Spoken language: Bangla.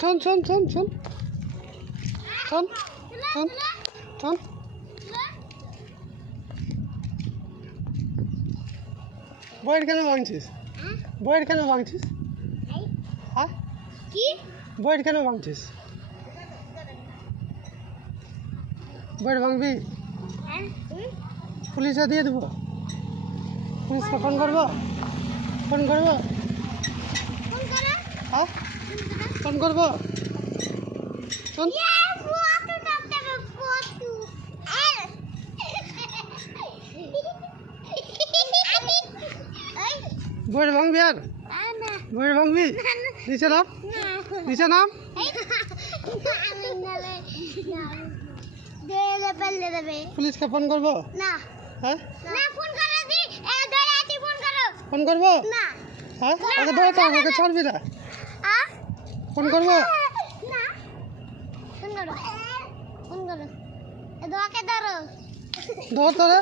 শোন শোন শোন শোন শোন শোন শোন বইয়ের কেন ভাঙছিস? বইয়ের কেন ভাঙছিস? হ্যাঁ কি বইয়ের কেন ভাঙছিস? বইয়ের ভাঙবি? পুলিশে দিয়ে দেবো, পুলিশকে ফোন করবো, ফোন করবো, হ্যাঁ ফোন করবো। শোন বইয়ের ভাঙবি আর বইয়ের ভাঙবি? নিচে নাম, নিচে নাম। পুলিশকে ফোন করবো? হ্যাঁ ফোন করবো? হ্যাঁ ওকে ধরে আমাকে ছাড়বি না? ফোন করবো? ধর তোরে।